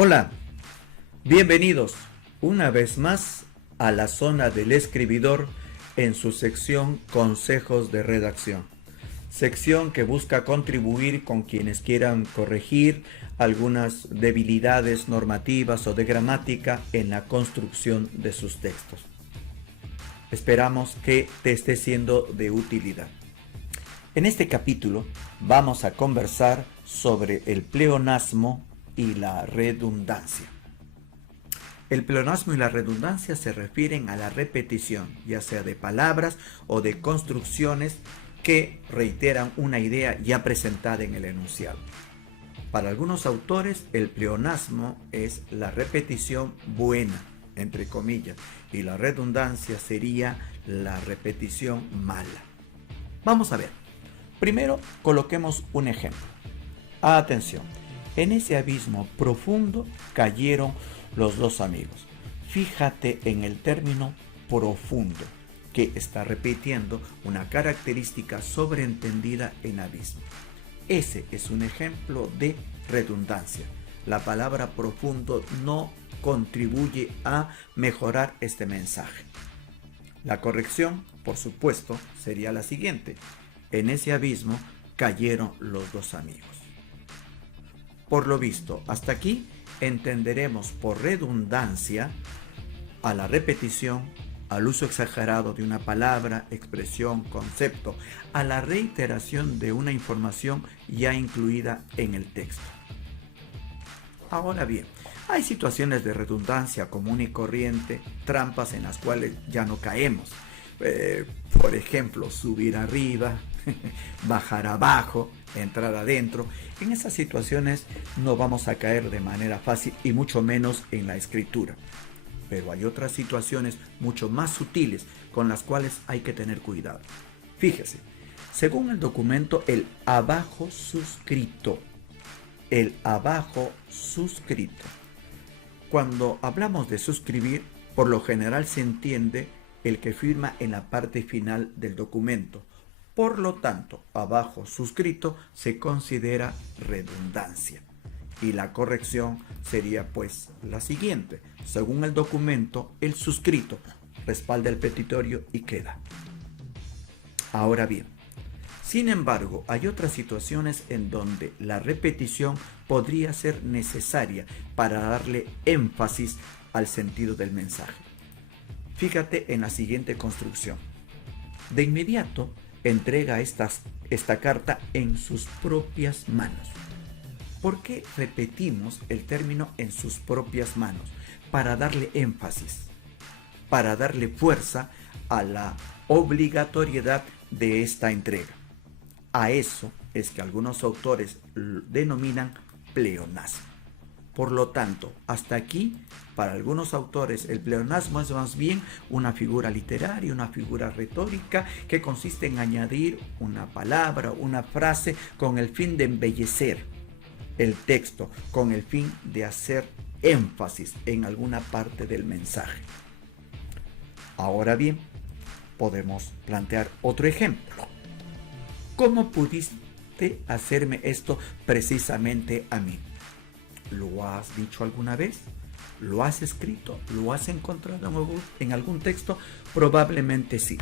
Hola, bienvenidos una vez más a la zona del escribidor en su sección Consejos de Redacción. Sección que busca contribuir con quienes quieran corregir algunas debilidades normativas o de gramática en la construcción de sus textos. Esperamos que te esté siendo de utilidad. En este capítulo vamos a conversar sobre el pleonasmo y la redundancia. El pleonasmo y la redundancia se refieren a la repetición, ya sea de palabras o de construcciones que reiteran una idea ya presentada en el enunciado. Para algunos autores, el pleonasmo es la repetición buena, entre comillas, y la redundancia sería la repetición mala. Vamos a ver. Primero, coloquemos un ejemplo. Atención, en ese abismo profundo cayeron los dos amigos. Fíjate en el término profundo, que está repitiendo una característica sobreentendida en abismo. Ese es un ejemplo de redundancia. La palabra profundo no contribuye a mejorar este mensaje. La corrección, por supuesto, sería la siguiente. En ese abismo cayeron los dos amigos. Por lo visto, hasta aquí entenderemos por redundancia a la repetición, al uso exagerado de una palabra, expresión, concepto, a la reiteración de una información ya incluida en el texto. Ahora bien, hay situaciones de redundancia común y corriente, trampas en las cuales ya no caemos. Por ejemplo, subir arriba, bajar abajo, entrar adentro. En esas situaciones no vamos a caer de manera fácil y mucho menos en la escritura. Pero hay otras situaciones mucho más sutiles con las cuales hay que tener cuidado. Fíjese, según el documento, el abajo suscrito. Cuando hablamos de suscribir, por lo general se entiende el que firma en la parte final del documento. Por lo tanto, abajo suscrito se considera redundancia. Y la corrección sería pues la siguiente. Según el documento, el suscrito respalda el petitorio y queda. Ahora bien, sin embargo, hay otras situaciones en donde la repetición podría ser necesaria para darle énfasis al sentido del mensaje. Fíjate en la siguiente construcción. De inmediato, entrega esta carta en sus propias manos. ¿Por qué repetimos el término en sus propias manos? Para darle énfasis, para darle fuerza a la obligatoriedad de esta entrega. A eso es que algunos autores denominan pleonasmo. Por lo tanto, hasta aquí, para algunos autores, el pleonasmo es más bien una figura literaria, una figura retórica que consiste en añadir una palabra, una frase con el fin de embellecer el texto, con el fin de hacer énfasis en alguna parte del mensaje. Ahora bien, podemos plantear otro ejemplo. ¿Cómo pudiste hacerme esto precisamente a mí? ¿Lo has dicho alguna vez? ¿Lo has escrito? ¿Lo has encontrado en algún texto? Probablemente sí.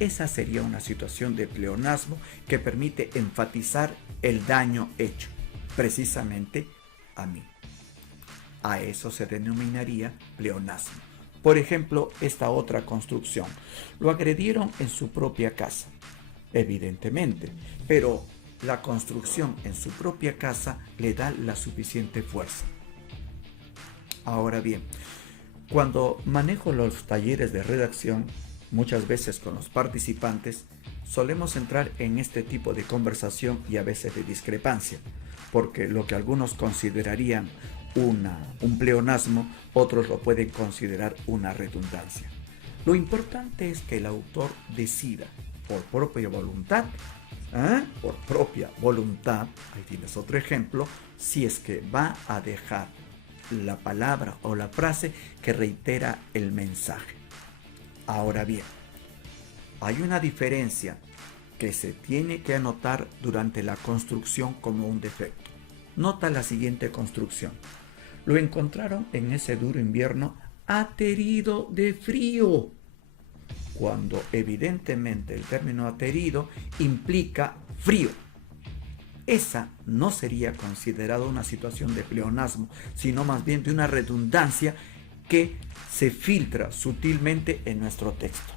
Esa sería una situación de pleonasmo que permite enfatizar el daño hecho, precisamente a mí. A eso se denominaría pleonasmo. Por ejemplo, esta otra construcción. Lo agredieron en su propia casa. Evidentemente, pero la construcción en su propia casa le da la suficiente fuerza. Ahora bien, cuando manejo los talleres de redacción, muchas veces con los participantes, solemos entrar en este tipo de conversación y a veces de discrepancia, porque lo que algunos considerarían un pleonasmo, otros lo pueden considerar una redundancia. Lo importante es que el autor decida por propia voluntad, ahí tienes otro ejemplo, si es que va a dejar la palabra o la frase que reitera el mensaje. Ahora bien, hay una diferencia que se tiene que anotar durante la construcción como un defecto. Nota la siguiente construcción. lo encontraron en ese duro invierno aterido de frío, cuando evidentemente el término aterido implica frío. Esa no sería considerada una situación de pleonasmo, sino más bien de una redundancia que se filtra sutilmente en nuestro texto.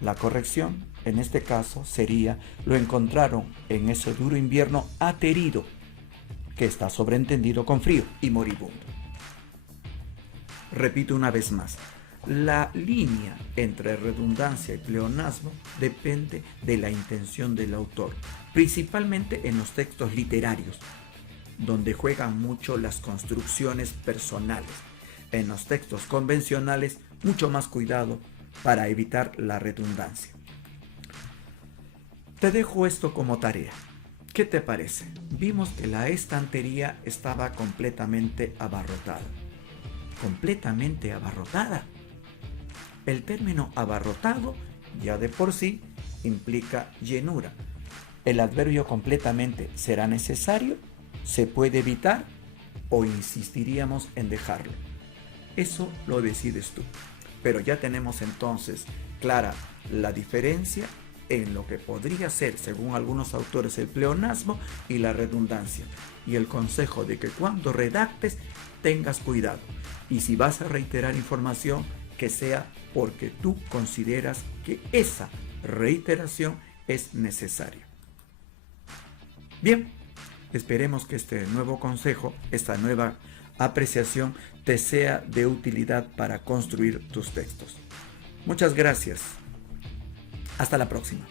La corrección, en este caso, sería: lo encontraron en ese duro invierno aterido, que está sobreentendido con frío y moribundo. Repito una vez más, la línea entre redundancia y pleonasmo depende de la intención del autor, principalmente en los textos literarios, donde juegan mucho las construcciones personales. En los textos convencionales, mucho más cuidado para evitar la redundancia. Te dejo esto como tarea. ¿Qué te parece? Vimos que la estantería estaba completamente abarrotada. Completamente abarrotada. El término abarrotado ya de por sí implica llenura. ¿El adverbio completamente será necesario? ¿Se puede evitar? ¿O insistiríamos en dejarlo? Eso lo decides tú. Pero ya tenemos entonces clara la diferencia en lo que podría ser, según algunos autores, el pleonasmo y la redundancia. Y el consejo de que cuando redactes tengas cuidado. Y si vas a reiterar información, que sea porque tú consideras que esa reiteración es necesaria. Bien, esperemos que este nuevo consejo, esta nueva apreciación, te sea de utilidad para construir tus textos. Muchas gracias. Hasta la próxima.